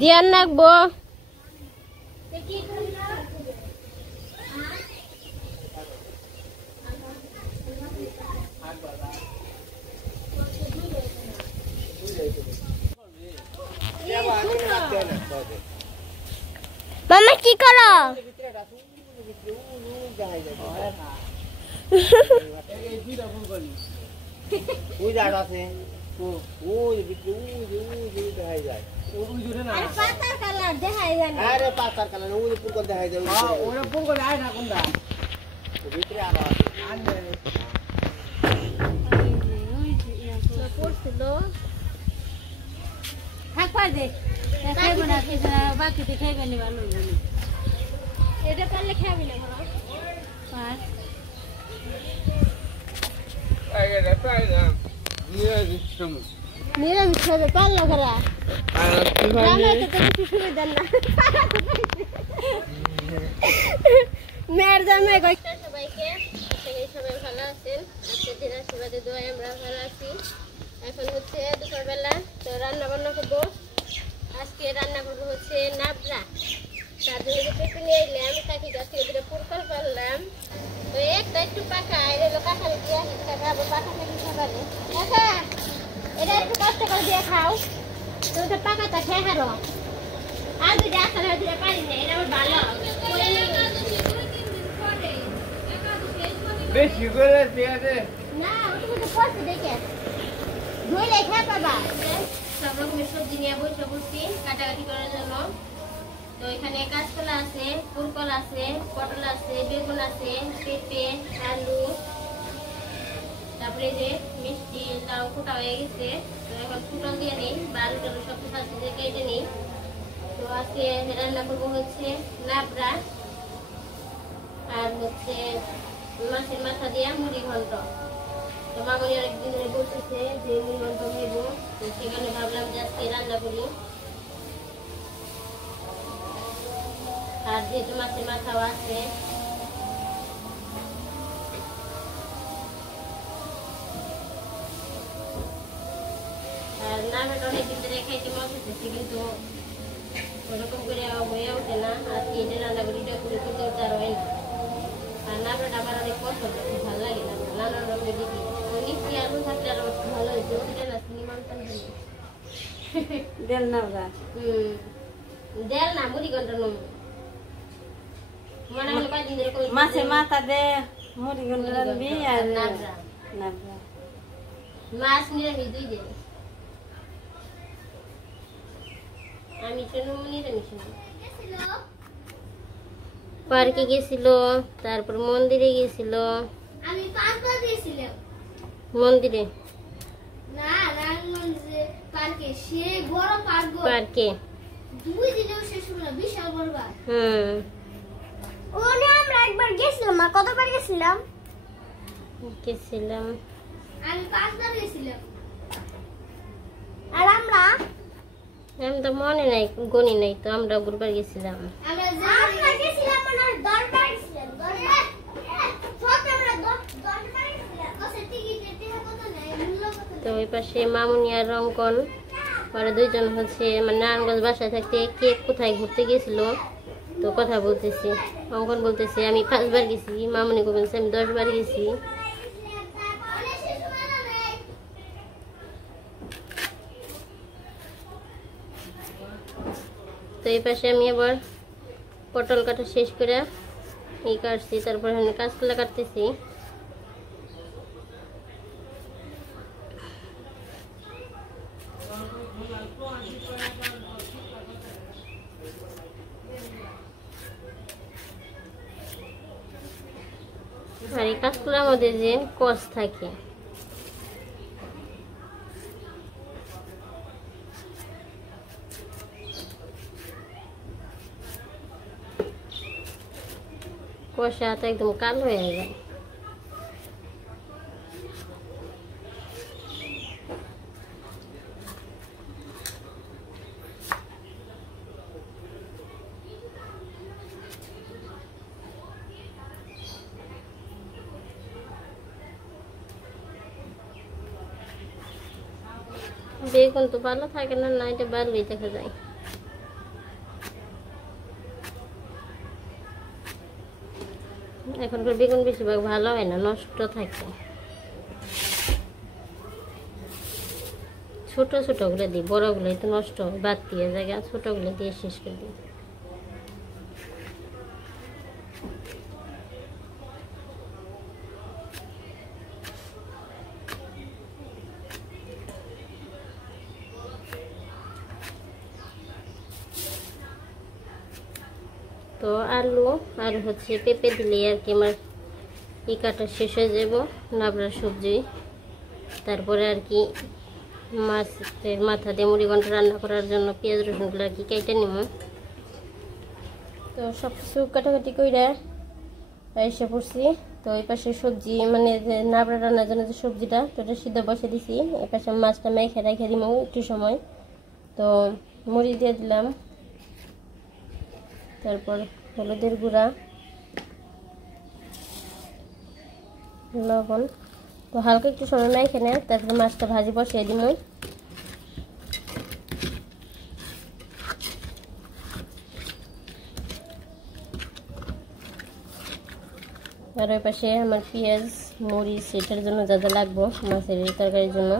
ধ্যান রাখবো। মামা কি করো? বাকিতে খাইবে নি ভালো এটা পারলে খাবি না নিরামিষ খাবে পারলো ঘরা কিছু সুবিধা না মেয়ের জন্মে সবাইকে সবাই ভালো আছেন। আজকে দিন আশীর্বাদে দোয়ায় আমরা ভালো আছি। এখন হচ্ছে দুপুরবেলা, তো রান্না বান্না করবো। আজকে রান্না করবো হচ্ছে নাবড়া। তার জন্য যে পেঁপে নিয়ে এলাম, কাকি গাছ থেকে দুটো পুরকল পারলাম। তো একটা একটু পাকা এলো কাঁঠাল দিয়ে খাবো, পাকা থাকি খাবারে কাকা এটা একটু কষ্ট করে দিয়ে খাও। তো ওটা পাকাটা খেয়ে হারো আর দুটো আসলে দুটো পারি না, এটা আমার ভালো বেশি করে দিয়ে না ওটা পড়তে দেখে ধুইলে খেয়ে পাবা। সব রকমের সবজি নিয়ে বসে বসছি কাটাকাটি করার জন্য। তো এখানে কাঁচকলা আছে, পুরকল আছে, পটল আছে, বেগুন আছে, পেঁপে, আলু, তারপরে যে মিষ্টি লাউ ফোটা হয়ে গেছে। তো এখন ফুটন দিয়ে নিই বা আলু টালু সব কিছু আছে যে কেটে নিই। তো আজকে রান্না করবো হচ্ছে নাবড়া আর হচ্ছে মাছের মাথা দিয়ে মুড়ি ঘন্ট। তো মামনি অনেকদিন ধরে বলতেছে যে মুড়ি ঘন্ট খাইব, তো সেখানে ভাবলাম যে আজকে রান্না করি। আর যেহেতু মাছের মাথাও আছে, আর নামটা অনেকদিন ধরে খাইতে মন চাইতেছি, কিন্তু ওরকম করে হয়ে ওঠে না। আজকে এটা রান্না করি, এটা করে কিন্তু আর হয় না। আর নামটা আমার অনেক পছন্দ, ভালো লাগে না নানান রঙের দিদি। তো নিশ্চয়ই আলু থাকলে আরো ভালো হয়েছে। ওটা না নিমন্ত্রণ দেন না দেন না মুড়ি ঘন্টা নম মনে হলো কয়েকদিন ধরে মাছের মাথা দে মুড়ি ঘন্টা রাখবি আর নাবড়া নাবড়া মাছ নিরামিষ দুই দিন। আমি পার্কে গেছিল, তারপর মন্দিরে গেছিল। আমি পার্কে গেছিলাম মন্দিরে না রামগঞ্জে পার্কে, সে বড় পার্কে দুই দিনেও শেষ হলো না, বিশাল বড় পার্ক। ওনে আমরা একবার গেছিলাম। মা কতবার গেছিলাম? আমি 5 বার গেছিলাম। আর আমরা আমি তো মনে নাই, গনি নাই, তো আমরা গুরবার গেছিলাম। আমরা গেছিলাম না 10 বার গেছিলাম। 10 বার সব আমরা 10 বার গেছিলাম। কত টিকিট কত নাই মূল্য কত। তো ওই পাশে মামুনি আর রঙ্কন ওরা দুইজন হচ্ছে মানে নারায়ণগঞ্জ বাসায় থাকতে কে কোথায় ঘুরতে গেছিল, তো কথা বলতেছি। রঙ্কন বলতেছে আমি 5 বার গেছি, মামুনি বলছে আমি 10 বার গেছি। তো এই পাশে আমি আবার পটল কাটা শেষ করে এই কাটছি, তারপর এখানে কাঁচকলা কাটতেছি। আর এই কাঁচকলার মধ্যে যে কষ থাকে, কষা তো একদম কালো হয়ে যায়। বেগুন তো ভালো থাকে না, না এটা ভালোই দেখা যায়। এখনকার বেগুন বেশিরভাগ ভালো হয় না, নষ্ট থাকে। ছোট ছোটগুলো দিই, বড়গুলো তো নষ্ট হয়, বাদ দিয়ে জায়গা, ছোটগুলো দিয়ে শেষ করে দিই। তো আলু আর হচ্ছে পেঁপে দিলে আর কি আমার এই কাটা শেষ হয়ে যাব নাবড়ার সবজি। তারপরে আর কি মাছের মাথা দিয়ে মুড়িঘণ্ট রান্না করার জন্য পেঁয়াজ রসুনগুলো আর কি কেটে নিব। তো সব কিছু কাটাকাটি করে এসে পড়ছি। তো এই পাশে সবজি মানে নাবড়া রান্নার জন্য যে সবজিটা, তো এটা সিদ্ধ বসে দিছি। এই পাশে মাছটা মেখে রেখে দিব একটু সময়। তো মুড়ি দিয়ে দিলাম, তারপর হলুদের গুঁড়া, লবণ। তো হালকা একটু সময় মেখে নেয়, তারপরে মাছটা ভাজি বসিয়ে দিব। আর ওই পাশে আমার পেঁয়াজ মরিচ এটার জন্য যা যা লাগবো মাছের তরকারির জন্য,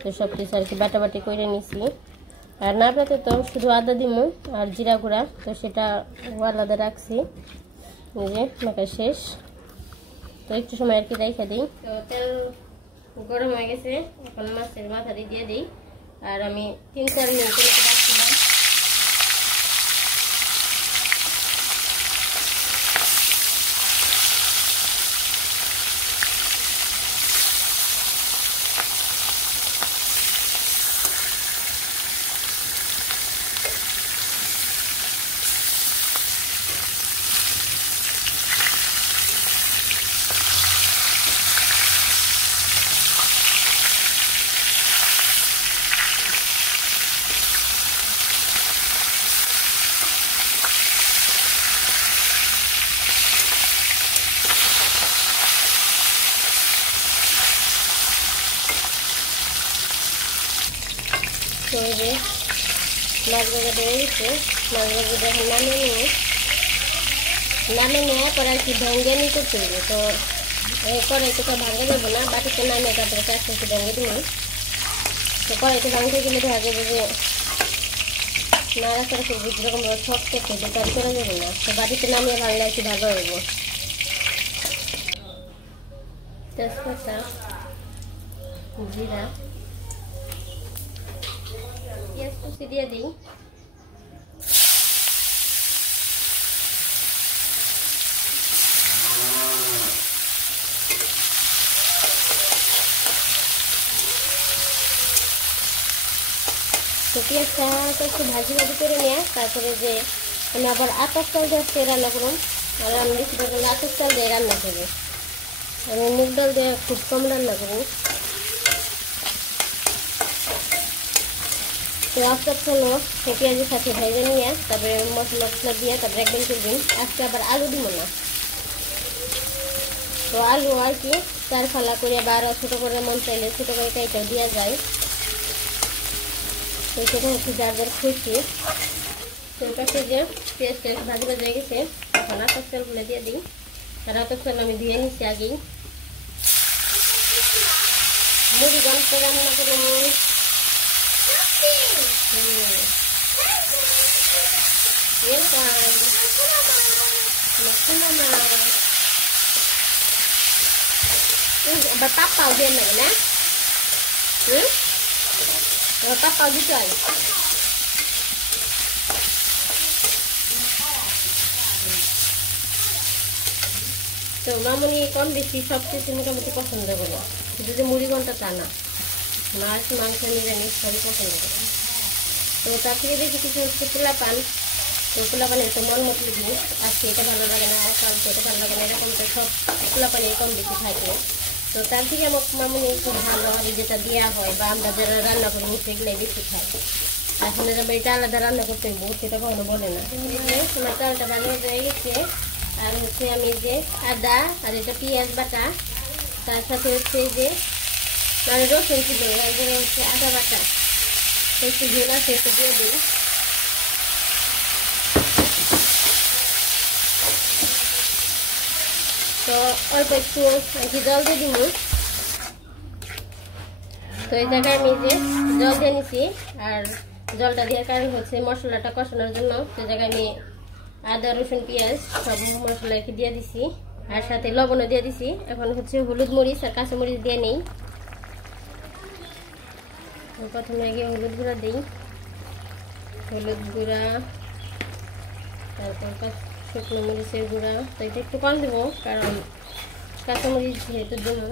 তো সব কিছু আর কি বাটাবাটি করে নিছি। আর নাবড়াতে তো শুধু আদা দিব আর জিরা গুঁড়া, তো সেটা আলাদা রাখছি। এই যে মাখা শেষ, তো একটু সময় আর কি রেখে দিই। তো তেল গরম হয়ে গেছে, এখন মাছের মাথাটি দিয়ে দিই। আর আমি 3-4 মিনিট রাখছিলাম। তো এই যে মাছ ভাজাটা হয়ে গেছে, মাছ ভাজাটা এখন নামিয়ে নিয়ে পরে আর কি ভেঙে নিয়ে করতে হবে। তো কড়াইতে তো ভাঙে যাবো না, বাটিতে নামিয়ে তারপরে চার চামচ ভেঙে দিব। তো কড়াইতে ভাঙতে গেলে দেখা যাবে যে নাড়াচাড়া করবো, যেরকম শক্ত খেতে তার চলে যাবে না। তো বাটিতে নামিয়ে ভাঙলে আর কি ভালো হইব। তেজপাতা, জিরা, পেঁয়াজ কুচি দিয়ে দিই। তো পেঁয়াজটা একটু ভাজি করে নিয়ে তারপরে যে আমি আবার আতপ চাল দিয়ে রান্না করুন। আর আমি বেশিরভাগ আতপ চাল দিয়ে রান্না করি, আমি মুগ ডাল দিয়ে খুব কম রান্না করি। তো আতপ চাল পেঁয়াজের সাথে ভেজে নিয়ে তারপরে মশলা দিয়ে তারপরে একদম করবেন। আজকে আবার আলু দিব না, তো আলু আর কি 4 ফালা করে বা আরও ছোটো করে মন চাইলে ছোটো করে কাইটাও দেওয়া যায়। তো সেটা হচ্ছে যার যার খুশি। তো পাশে যে পেঁয়াজটা ভাজি ভাজা হয়ে গেছে, এখন আতপ চালগুলো দিয়ে দিই। আর আতপ চাল আমি ধুয়ে নিচ্ছি আগেই। মুড়িঘণ্ট রান্না করে আবার পাপ্পাও দিয়ে লাগে না, পাপ্পাও দিতে হয়। তো মামনি কম বেশি সব কিছু মোটামুটি পছন্দ করে, শুধু যে মুড়িঘণ্টটা তা না, মাছ মাংস নিরামিষ সবই পছন্দ করে। তো তার থেকে বেশি কিছু হচ্ছে পোলাপান। তো পোলাপানের তো মন মতো জিনিস, আজকে এটা ভালো লাগে না, কালকে এটা ভালো লাগে না, এরকম তো সব পোলাপানে কম বেশি থাকে। তো তার থেকে আমার মামনি খুব ভালোভাবে যেটা দেওয়া হয় বা আমরা যারা রান্না করি সেগুলোই বেশি খাই। এখন যাবে এটা আলাদা রান্না করতে হইব, সেটা কখনো বলে না। আমার চালটা ভালো হয়ে গেছে। আর হচ্ছে আমি যে আদা আর এটা পেঁয়াজ বাটা, তার সাথে হচ্ছে যে মানে রসুন ছিল, এগুলো হচ্ছে আদা বাটা, একটু ঝোল আছে একটু দিয়ে দিই। তো অল্প একটু জল দিয়ে দিব। তো এই জায়গায় আমি যে জল দিয়ে নিছি, আর জলটা দেওয়ার কারণ হচ্ছে মশলাটা কষানোর জন্য। সেই জায়গায় আমি আদা রসুন পেঁয়াজ সব মশলা দিয়ে দিছি, আর সাথে লবণও দিয়ে দিছি। এখন হচ্ছে হলুদ মরিচ আর কাঁচা মরিচ দিয়ে নেই। প্রথমে আগে হলুদ গুঁড়া দিই, হলুদ গুঁড়া, তারপর শুকনো মরিচের গুঁড়া। তো এটা একটু কম দেবো কারণ কাঁচা মরিচ যেহেতু দেবো।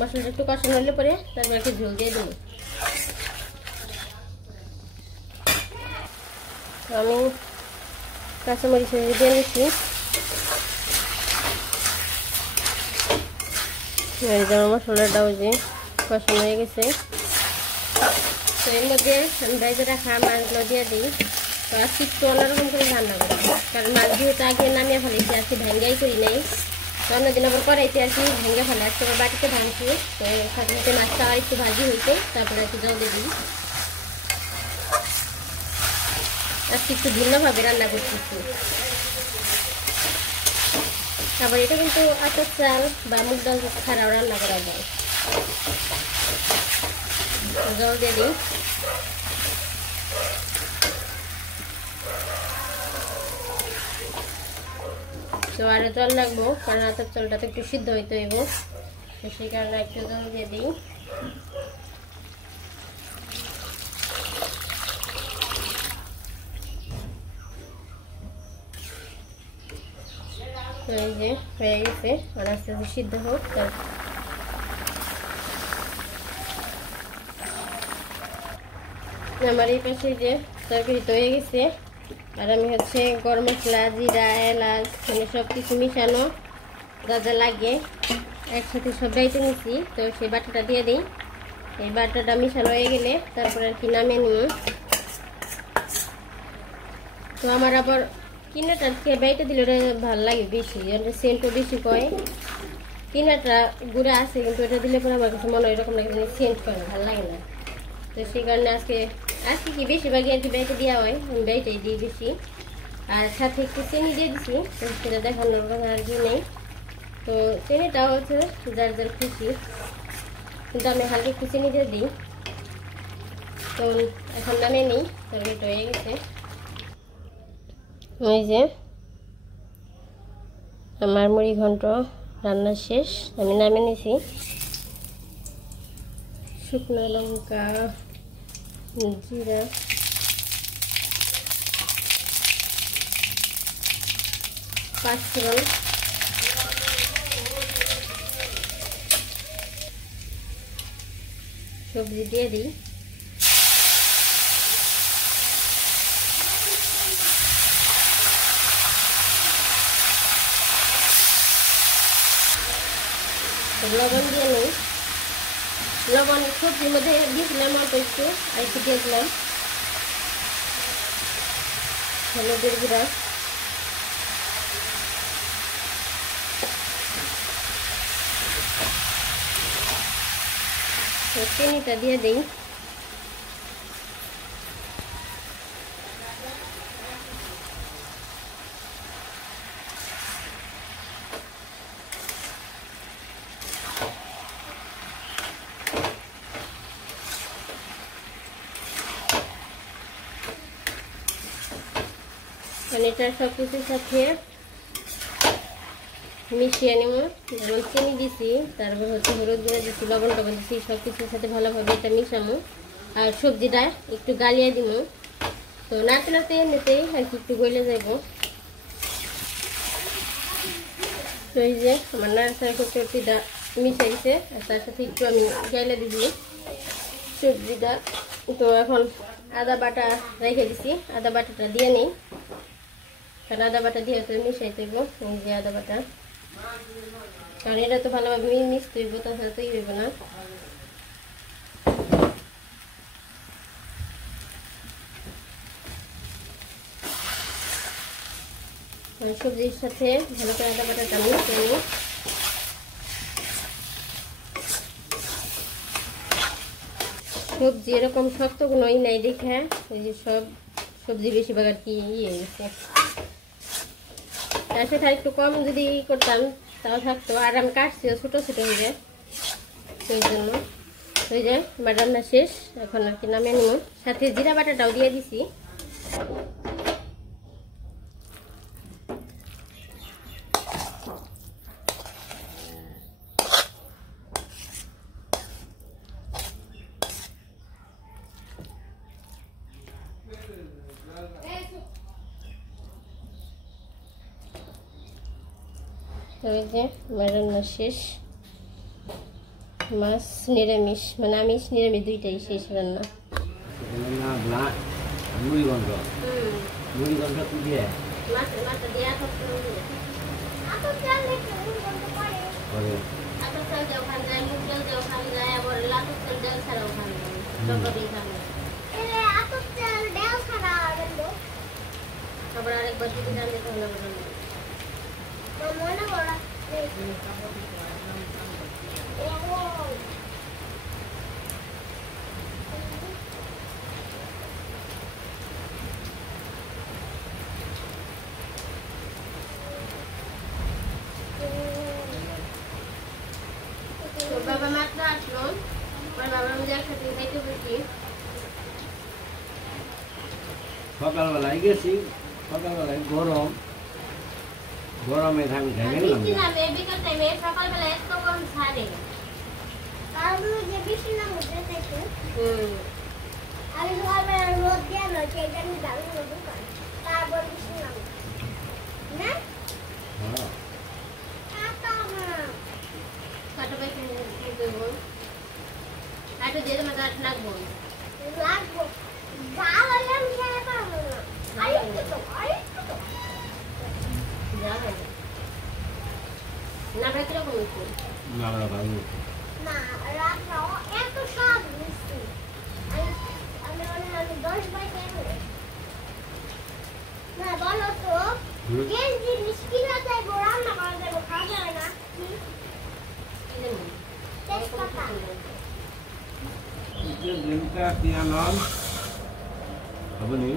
মশলাটা একটু কষানো হলে পরে তারপর একটু ঝোল দিয়ে দেবো। আমি কাঁচামরিচ দিয়ে নিচ্ছি। মশলাটাও যে কষানো হয়ে গেছে। তো এর মধ্যে আমি বাইরে রাখা মাছগুলো দিয়ে দিই। তো আজকে একটু অন্যরকম করে রান্না করবো, কারণ মাছ যেহেতু আগে নামিয়ে ফেলেছি, আজকে ভাঙ্গাই করি নাই। তো অন্যদিন আবার করাইতে আর কি ভেঙে ফেলে, আজকে আবার বাটিতে ভাঙছি। তো সাথে সাথে মাছটা আর একটু ভাজি হইতে তারপরে একটু জল দিয়ে দিই। আজকে একটু ভিন্নভাবে রান্না করতেছি। আবার এটা কিন্তু আতপ চাল বা মুগ ডাল ছাড়াও রান্না করা যায়। জল দিয়ে দিই। তো আরো জল লাগবো, কারণ আতপ চালটা তো একটু সিদ্ধ হইতে হইব। তো সেই কারণে একটু জল দিয়ে দিই। এই যে হয়ে গেছে, আর আস্তে আস্তে সিদ্ধ হোক। আমার এই পাশে যে তরকারি তো হয়ে গেছে, আর আমি হচ্ছে গরম মশলা, জিরা, এলাচ মানে সব কিছু মিশানো যা যা লাগে একসাথে সব বাইতে নিচ্ছি। তো সেই বাটাটা দিয়ে দিই। এই বাটাটা মিশানো হয়ে গেলে তারপরে আর কি নামিয়ে নিই। তো আমার আবার কিনাটা বাইটে দিলে ওটা ভালো লাগে বেশি, সেন্টও বেশি কয়। কিনাটা গুঁড়া আছে কিন্তু এটা দিলে পরে আমার কাছে মনে হয় এরকম লাগে, সেন্ট করে ভালো লাগে না। তো সেই কারণে আজকে কি বেশিরভাগই আর কি বাইটে দেওয়া হয়, আমি বাইটাই দিই বেশি। আর সাথে একটু চিনি দিয়ে দিচ্ছি, সেটা দেখানোর কথা আর কি নেই। তো চিনিটাও হচ্ছে যার যার খুশি, কিন্তু আমি হালকা একটু চিনি দিয়ে দিই। তো এখন নামে নিই, তরকারিটা হয়ে গেছে। এই যে আমার মুড়ি ঘন্ট রান্না শেষ, আমি নামিয়ে নিয়েছি। শুকনো লঙ্কা, জিরা, পাঁচফোড়ন, সবজি দিয়ে দিই। লবণ দিয়ে নিই। লবণ সবজির মধ্যে দিয়েছিলাম অল্প একটু, আর একটু দিয়েছিলাম হলুদের গুঁড়া। চিনিটা দিয়ে দিই। এটা সব কিছুর সাথে মিশিয়ে নেব। যেমন চিনি দিছি, তারপর হচ্ছে হলুদ গুঁড়া দিচ্ছি, লবণ টবণ দিচ্ছি, সব কিছুর সাথে ভালোভাবে এটা মিশামো। আর সবজিটা একটু গালিয়ে দিব। তো নাড়তে নাড়তে এমনিতেই আর কি একটু গলে যাব। তো এই যে আমার নাড়াচাড়া করতে সবজিটা মিশাইছে, আর তার সাথে একটু আমি গাইলে দিব সবজিটা। তো এখন আদা বাটা রেখে দিছি, আদা বাটাটা দিয়ে নিই, কারণ আদা বাটা দিয়ে তো মিশাইতে হইব। এই যে আদা বাটা, কারণ এটা তো ভালোভাবে মিশতে হইব, তাছাড়া তৈরি হইব না। সবজির সাথে ভালো করে আদা বাটাটা মিশিয়ে নিই। সবজি এরকম শক্ত কোনোই নাই দেখে ওই যে সব সবজি বেশিরভাগ আর কি ইয়ে গেছে। সেটা একটু কম যদি করতাম তাও থাকতো। আর আমি কাটছিও ছোটো ছোটো হয়ে যায়, সেই জন্য হয়ে যায়। আমার রান্না শেষ, এখন আর কি নামিয়ে নিব। সাথে জিরা বাটাটাও দিয়ে দিছি। তবে যে আমার রান্না শেষ, মাছ নিরামিষ, মানে আমিষ নিরামিষ দুইটাই শেষ রান্না। মুড়িগন্ধ দিয়ে মাছের মাথা দিয়ে আতপ চাল দেওয়া খান যায়, মুগ ডাল দেওয়া খান যায়, আবার লাতপ চাল ডাল ছাড়াও খান যায়, সবই খান যায়। আবার আরেকবার যদি জানতে তাহলে বাবা মাত্র আসলো, বাবার মধ্যে একসাথে খাইতে বসি। সকালবেলায় গেছি, সকালবেলায় গরমে আমি খাই গেলাম। বিকাল টাইমে সকালবেলা এত গরম ছাড়ে, আমি সকালবেলা রোদ দিয়ে নয় সেই জন্য দামি রোদ করে তারপর বৃষ্টি নামে না কাটো পাই দেবো, একটু দিয়ে তোমার গাছ লাগবো লাগবো ভালো হলে আমি খেয়ে পারবো না। যা হয় না কিরকম হচ্ছে না ভালো না রাতটাও এত স্বাদ মিষ্টি। আমি 10 বাই না বলো তো যে জিনিস কিনা যাইবো রান্না করা যাইবো খাওয়া যাবে না তেজপাতা দিনটা পিয়ানল হবনি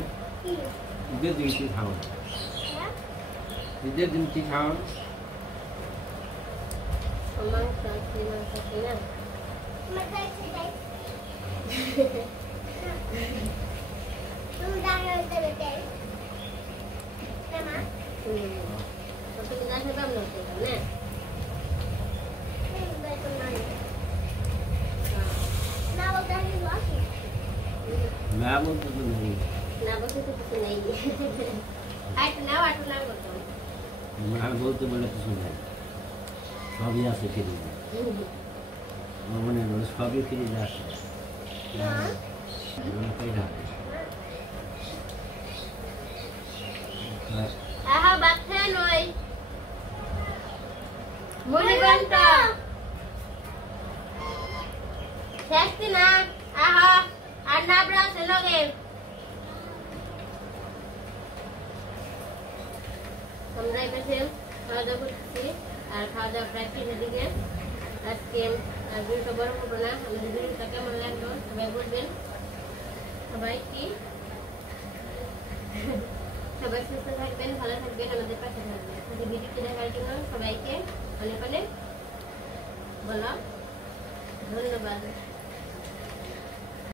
ঈদের দিন কি খাও, ঈদের দিন কি খাও? মাংস আছে না তুমি দাঁড়িয়ে দেবে তেল না বলতে তো নেই, না বলতে তো কিছু নেই। না বলতে বলে কিছু নেই, সবই আছে ফিরিজে। মনে হয় সবই ফিরিজে আসে। আহা বাচ্চা নয় মুড়িঘণ্ট শেষটি না আহা আর না ব্রাশ লগে আমরা এসে খাওয়া দাওয়া করছি। আর খাওয়া দাওয়া প্রায় শেষের দিকে। আজকে ভিডিওটা বড় করবো না, আমাদের ভিডিওটা কেমন লাগলো সবাই বলবেন। সবাই কি সবাই সুস্থ থাকবেন, ভালো থাকবেন, আমাদের পাশে থাকবেন। আজকে ভিডিওটি দেখার জন্য সবাইকে অনেক অনেক বলো ধন্যবাদ।